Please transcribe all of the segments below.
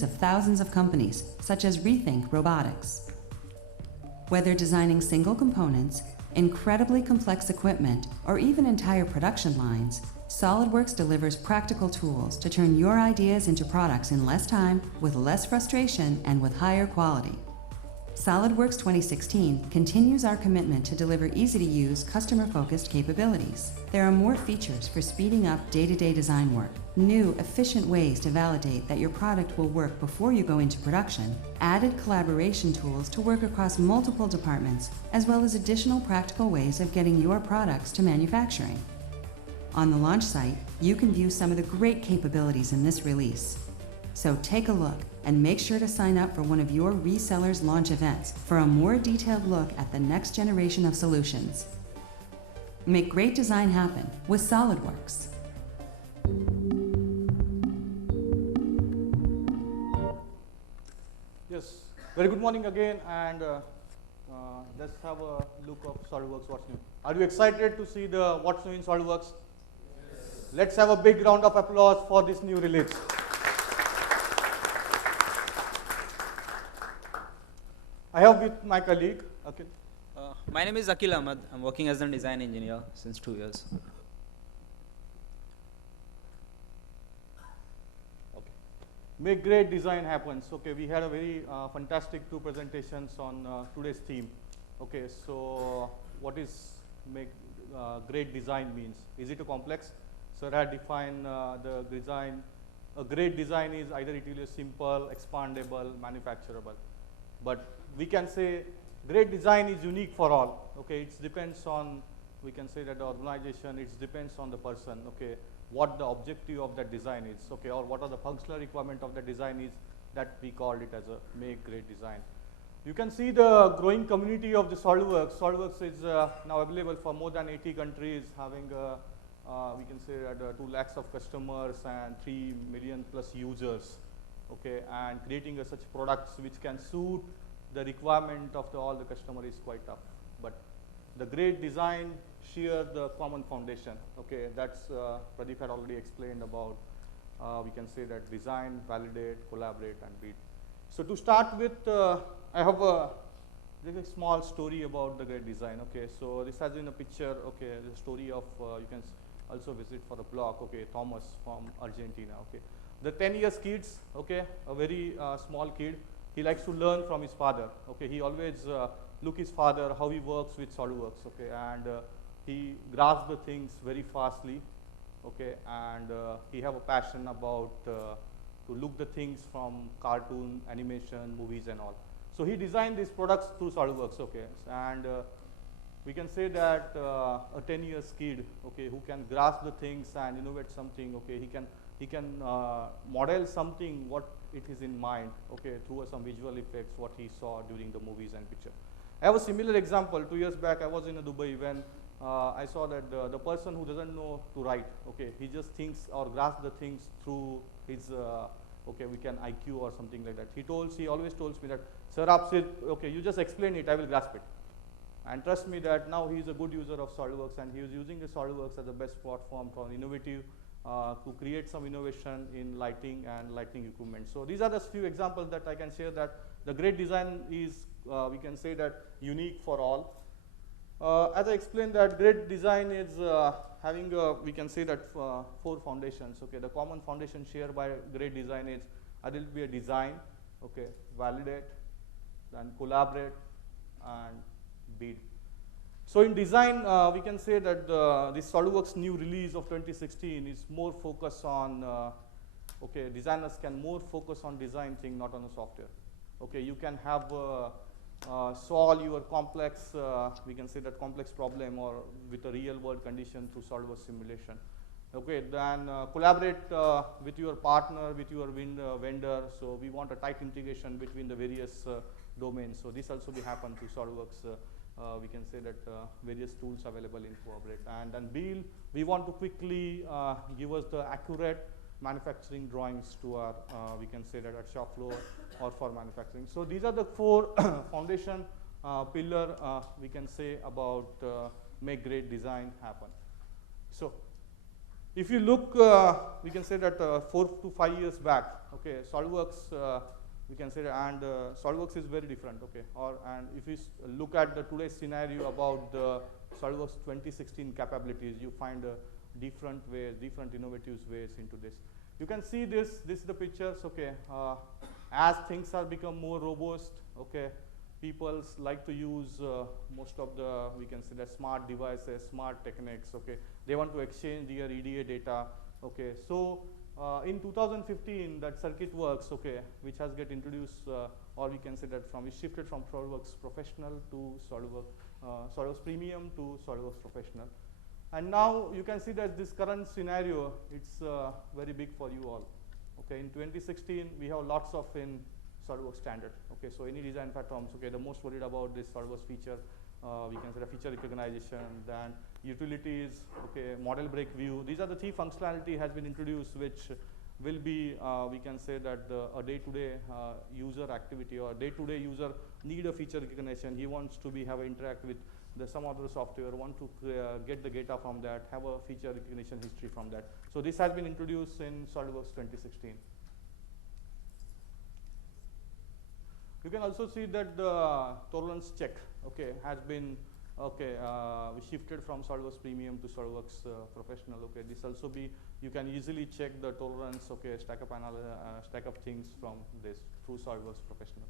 of thousands of companies, such as Rethink Robotics. Whether designing single components, incredibly complex equipment, or even entire production lines, SolidWorks delivers practical tools to turn your ideas into products in less time, with less frustration, and with higher quality. SolidWorks 2016 continues our commitment to deliver easy-to-use, customer-focused capabilities. There are more features for speeding up day-to-day design work, new, efficient ways to validate that your product will work before you go into production, added collaboration tools to work across multiple departments, as well as additional practical ways of getting your products to manufacturing. On the launch site, you can view some of the great capabilities in this release. So take a look and make sure to sign up for one of your resellers' launch events for a more detailed look at the next generation of solutions. Make great design happen with SolidWorks. Yes, very good morning again, and let's have a look of SolidWorks what's new. Are you excited to see the what's new in SolidWorks? Yes. Let's have a big round of applause for this new release. I have with my colleague, Akhil. My name is Akhil Ahmad. I'm working as a design engineer since 2 years. Okay. Make great design happens. Okay, we had a very fantastic 2 presentations on today's theme. Okay, so what is make great design means? Is it a complex? So I define the design. A great design is either it is simple, expandable, manufacturable. But we can say great design is unique for all. Okay, it depends on, we can say that the organization, it depends on the person. Okay, what the objective of that design is. Okay, or what are the functional requirement of the design is, that we called it as a make great design. You can see the growing community of the SolidWorks. SolidWorks is now available for more than 80 countries, having we can say that 2 lakhs of customers and 3 million plus users. Okay, and creating such products which can suit the requirement of all the customer is quite tough. But the great design share the common foundation. Okay, that's Pradeep had already explained about. We can say that design, validate, collaborate, and build. So to start with, I have a small story about the great design. Okay, so this has been a picture. Okay, the story of you can also visit for a blog. Okay, Thomas from Argentina. Okay. The 10 years kids, okay, a very small kid, he likes to learn from his father. Okay, he always look his father, how he works with SolidWorks. Okay, and he grasps the things very fastly. Okay, and he have a passion about to look the things from cartoon, animation, movies, and all. So he designed these products through SolidWorks. Okay, and we can say that a 10 years kid, okay, who can grasp the things and innovate something. Okay, he can model something what it is in mind, okay, through some visual effects what he saw during the movies and picture. I have a similar example. 2 years back I was in Dubai when I saw that the person who doesn't know to write, okay, he just thinks or grasps the things through his okay, we can IQ or something like that. He always tells me that, sir, okay, you just explain it, I will grasp it. And trust me that now he is a good user of SolidWorks, and he is using the SolidWorks as the best platform for innovative to create some innovation in lighting and lighting equipment. So these are the few examples that I can share that the great design is, we can say that unique for all. As I explained that great design is having, we can say that 4 foundations. Okay, the common foundation shared by great design is, there will be a design, okay, validate, then collaborate, and build. So in design, we can say that this SolidWorks new release of 2016 is more focused on, okay, designers can more focus on design thing, not on the software. Okay, you can have solve your complex, we can say that complex problem or with a real world condition through SolidWorks simulation. Okay, then collaborate with your partner, with your vendor. So we want a tight integration between the various domains. So this also will happen through SolidWorks. We can say that various tools available in collaborate. And then build, we want to quickly give us the accurate manufacturing drawings to our, we can say that at shop floor or for manufacturing. So these are the 4 foundation pillar we can say about make great design happen. So If you look, we can say that 4 to 5 years back, okay, SolidWorks, we can say, and SolidWorks is very different, okay. And if you look at the today's scenario about the SolidWorks 2016 capabilities, you find different ways, different innovative ways into this. You can see this is the pictures, okay. As things are become more robust, okay, people like to use most of the, we can say, that smart devices, smart techniques, okay. They want to exchange their EDA data, okay. So in 2015, that circuit works, okay, which has get introduced, or we can say that from, it shifted from SolidWorks Professional to SolidWorks Premium to SolidWorks Professional. And now you can see that this current scenario, it's very big for you all. Okay, in 2016, we have lots of in SolidWorks standard. Okay, so any design platforms, okay, the most worried about this SolidWorks feature, we can say the feature recognition, then utilities, okay, model break view. These are the 3 functionality has been introduced, which will be, we can say that a day-to-day user activity or day-to-day user need a feature recognition. He wants to have interact with some other software, want to get the data from that, have a feature recognition history from that. So this has been introduced in SolidWorks 2016. You can also see that the tolerance check, okay, has been, okay, we shifted from SolidWorks Premium to SolidWorks Professional, okay. This also be, you can easily check the tolerance, okay, stack up things from this through SolidWorks Professional.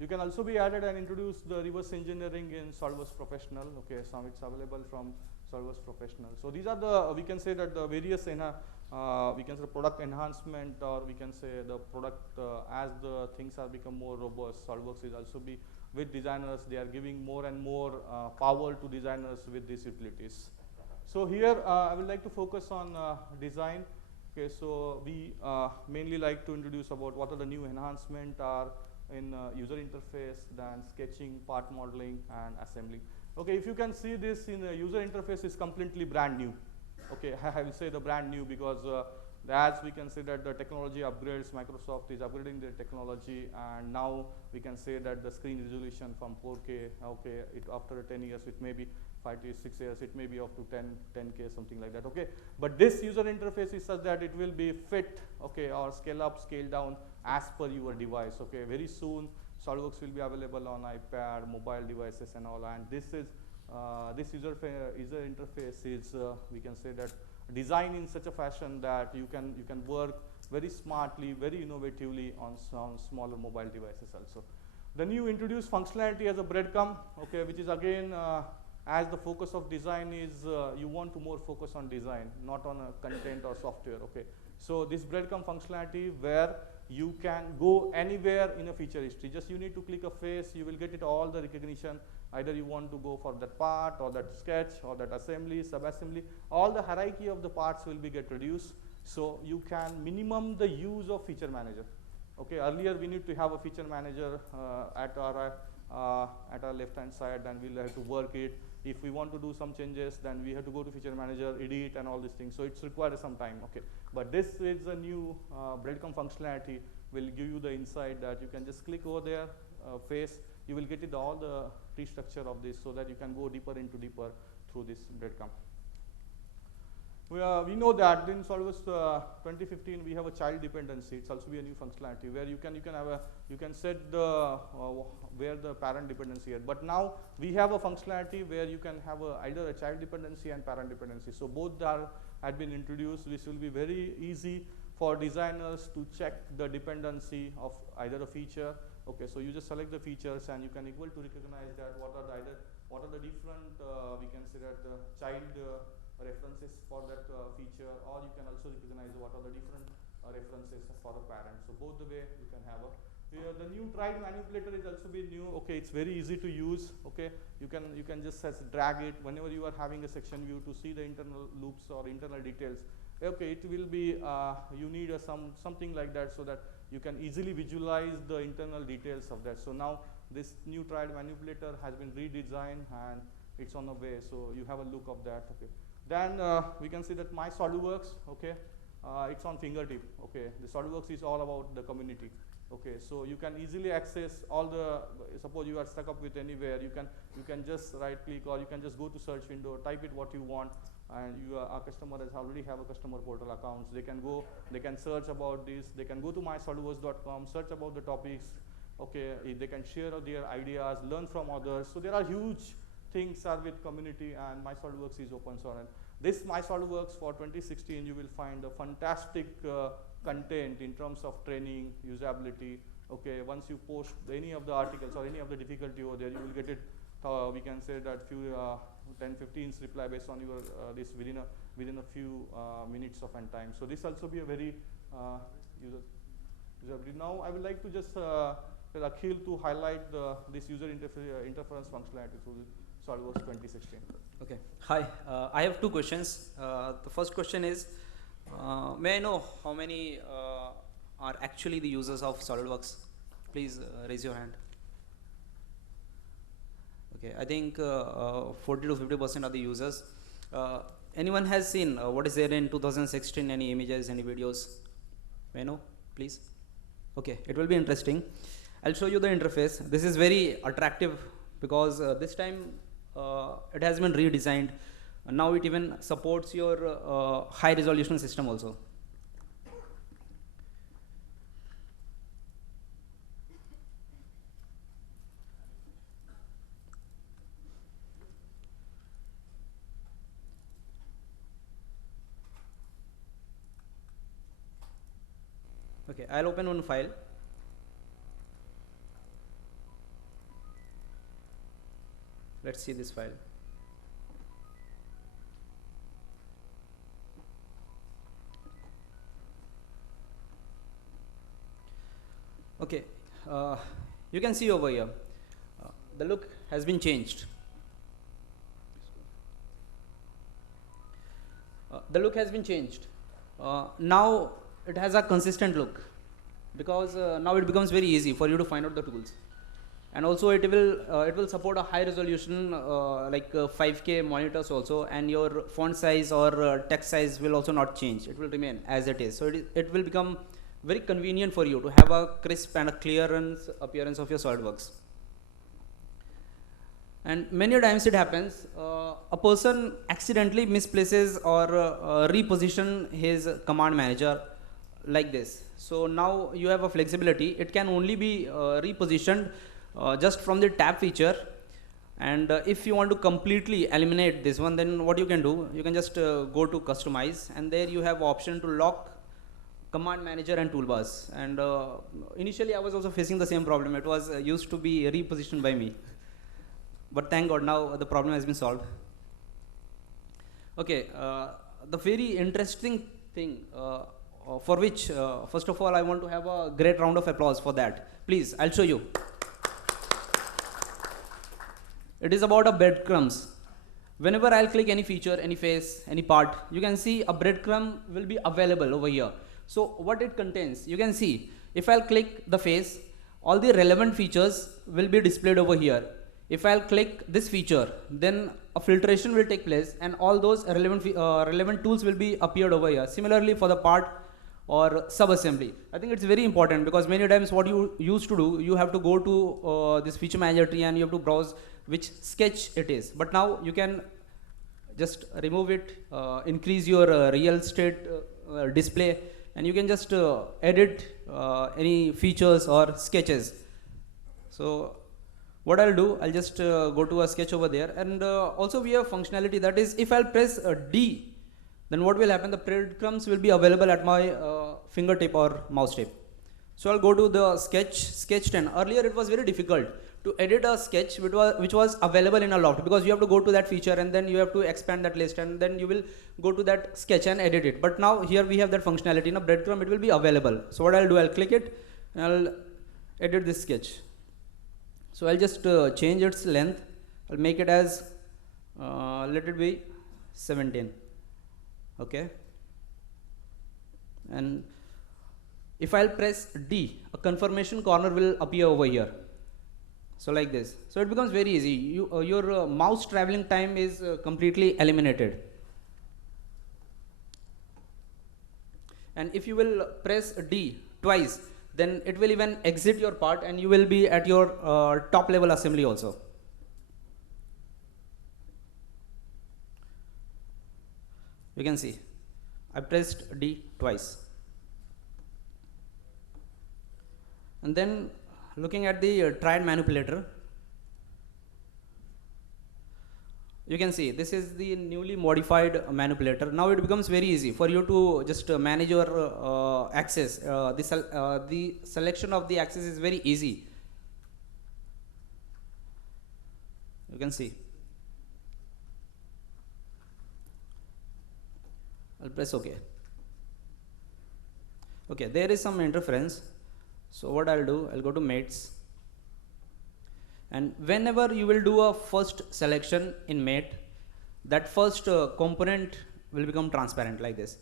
You can also be added and introduce the reverse engineering in SolidWorks Professional, okay, so it's available from SolidWorks Professional. So these are the, we can say that the various, we can say product enhancement, or we can say the product, as the things are become more robust, SolidWorks is also be, with designers, they are giving more and more power to designers with these utilities. So here, I would like to focus on design. Okay, so we mainly like to introduce about what are the new enhancement are in user interface, then sketching, part modeling, and assembling. Okay, if you can see this in the user interface is completely brand new. Okay, I will say the brand new because as we can say that the technology upgrades, Microsoft is upgrading their technology, and now we can say that the screen resolution from 4K, okay, after 10 years, it may be 5 to 6 years, it may be up to 10K, something like that, okay. But this user interface is such that it will be fit, okay, or scale up, scale down as per your device, okay. Very soon, SolidWorks will be available on iPad, mobile devices and all, and this is, this user interface is, we can say that designed in such a fashion that you can work very smartly, very innovatively on smaller mobile devices also. The new introduced functionality as a breadcrumb, okay, which is again, as the focus of design is, you want to more focus on design, not on content or software, okay. So this breadcrumb functionality where you can go anywhere in a feature history. Just you need to click a face, you will get it all the recognition. Either you want to go for that part or that sketch or that assembly, sub-assembly, all the hierarchy of the parts will be get reduced. So you can minimum the use of feature manager. Okay, earlier we need to have a feature manager at our left hand side, and we'll have to work it. If we want to do some changes, then we have to go to feature manager, edit and all these things. So it's required some time, okay. But this is a new breadcrumb functionality, will give you the insight that you can just click over there, face, you will get it all the tree structure of this, so that you can go deeper through this breadcrumb. We know that in SolidWorks 2015 we have a child dependency. It's also be a new functionality where you can set the where the parent dependency is. But now we have a functionality where you can have either a child dependency and parent dependency. So both had been introduced. This will be very easy for designers to check the dependency of either a feature. Okay, so you just select the features and you can able to recognize that what are the different we can say that child references for that feature, or you can also recognize what are the different references for a parent. So both the way you can have a. The new tried manipulator is also be new. Okay, it's very easy to use. Okay, you can just drag it whenever you are having a section view to see the internal loops or internal details. Okay, it will be you need something like that, so that you can easily visualize the internal details of that. So now this new tried manipulator has been redesigned and it's on the way. So you have a look of that. Okay. Then we can see that my SolidWorks, okay, it's on fingertip. Okay, the SolidWorks is all about the community. Okay, so you can easily access all the, suppose you are stuck up with anywhere, you can just right click, or you can just go to search window, type it what you want, and our customer has already have a customer portal accounts. They can go, they can search about this, they can go to mysolidworks.com, search about the topics. Okay, they can share their ideas, learn from others. So there are huge things are with community, and MySolidWorks is open source. And this MySolidWorks for 2016, you will find a fantastic content in terms of training, usability. Okay, once you post any of the articles or any of the difficulty over there, you will get it. We can say that few 10-15 reply based on your this within a few minutes of end time. So this also be a very usability. Now I would like to just tell Akhil to highlight this user interference functionality through SolidWorks 2016. Okay. Hi. I have two questions. The first question is, may I know how many are actually the users of SolidWorks? Please raise your hand. Okay, I think 40 to 50% are the users. Anyone has seen what is there in 2016? Any images, any videos? May I know, please? Okay, it will be interesting. I'll show you the interface. This is very attractive because this time it has been redesigned. Now it even supports your high resolution system also. Okay, I'll open one file. Let's see this file. Okay, you can see over here, the look has been changed. The look has been changed. Now it has a consistent look because now it becomes very easy for you to find out the tools. And also it will support a high resolution like 5K monitors also, and your font size or text size will also not change. It will remain as it is. So it will become very convenient for you to have a crisp and a clearance appearance of your SolidWorks. And many times it happens, a person accidentally misplaces or reposition his command manager like this. So now you have a flexibility. It can only be repositioned just from the tab feature. And if you want to completely eliminate this one, then what you can do, you can just go to customize, and there you have option to lock command manager and toolbars. And initially I was also facing the same problem. It was used to be repositioned by me, but thank God now the problem has been solved. Okay, the very interesting thing for which first of all I want to have a great round of applause for that. Please, I'll show you. It is about a breadcrumbs. Whenever I'll click any feature, any face, any part, you can see a breadcrumb will be available over here. So what it contains, you can see, if I'll click the face, all the relevant features will be displayed over here. If I'll click this feature, then a filtration will take place, and all those relevant tools will be appeared over here. Similarly for the part or sub-assembly. I think it's very important because many times what you used to do, you have to go to this feature manager tree and you have to browse which sketch it is. But now you can just remove it, increase your real estate display, and you can just edit any features or sketches. So what I'll do, I'll just go to a sketch over there, and also we have functionality, that is if I'll press D, then what will happen, the breadcrumbs will be available at my fingertip or mouse tip. So I'll go to the sketch 10. Earlier it was very difficult to edit a sketch which was available in a loft, because you have to go to that feature and then you have to expand that list, and then you will go to that sketch and edit it. But now here we have that functionality. In a breadcrumb it will be available. So what I'll do, I'll click it and I'll edit this sketch. So I'll just change its length. I'll make it as let it be 17. Okay. And if I'll press D, a confirmation corner will appear over here. So like this. So it becomes very easy. Your mouse traveling time is completely eliminated. And if you will press D twice, then it will even exit your part and you will be at your top level assembly also. You can see I pressed D twice. And then looking at the triad manipulator, you can see this is the newly modified manipulator. Now it becomes very easy for you to just manage your axis. The selection of the axis is very easy. You can see. I'll press OK. Okay, there is some interference. So what I'll do, I'll go to mates. And whenever you will do a first selection in mate, that first component will become transparent like this.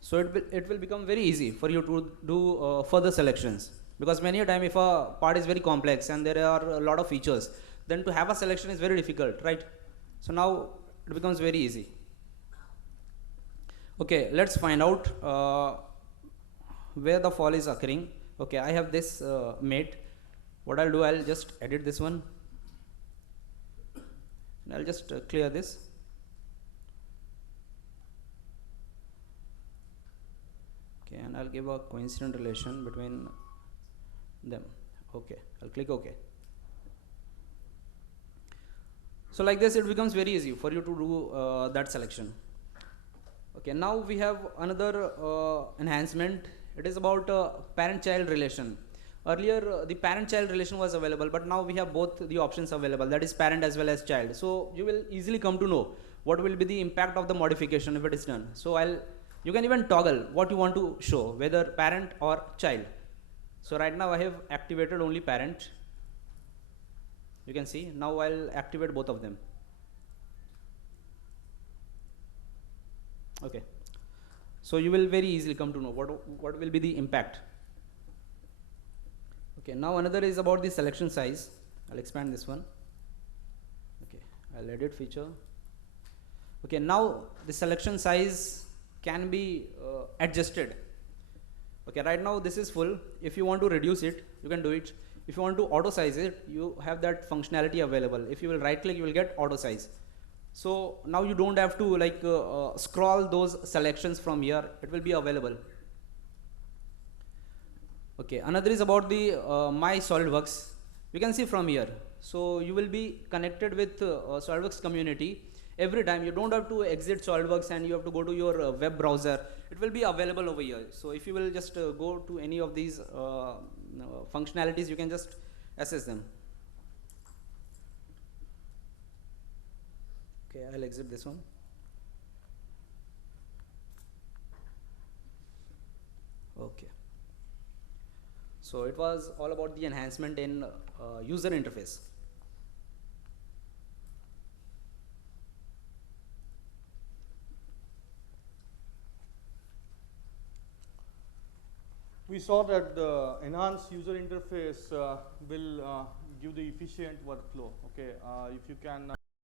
So it will become very easy for you to do further selections, because many a time if a part is very complex and there are a lot of features, then to have a selection is very difficult, right? So now it becomes very easy. Okay, let's find out where the fall is occurring. Okay, I have this mate. What I'll do, I'll just edit this one and I'll just clear this. Okay, and I'll give a coincident relation between them. Okay, I'll click OK. So like this, it becomes very easy for you to do that selection. Okay, now we have another enhancement. It is about parent-child relation. Earlier, the parent-child relation was available, but now we have both the options available, that is parent as well as child. So you will easily come to know what will be the impact of the modification if it is done. So you can even toggle what you want to show, whether parent or child. So right now I have activated only parent. You can see, now I'll activate both of them. Okay. So you will very easily come to know what will be the impact. Okay, now another is about the selection size. I'll expand this one. Okay, I'll edit feature. Okay, now the selection size can be adjusted. Okay, right now this is full. If you want to reduce it, you can do it. If you want to auto size it, you have that functionality available. If you will right click, you will get auto size. So now you don't have to like scroll those selections from here. It will be available. Okay, another is about the My SolidWorks. You can see from here. So you will be connected with SolidWorks community every time. You don't have to exit SolidWorks and you have to go to your web browser. It will be available over here. So if you will just go to any of these functionalities, you can just access them. Okay, I'll exit this one. Okay. So it was all about the enhancement in user interface. We saw that the enhanced user interface will give the efficient workflow. Okay, if you can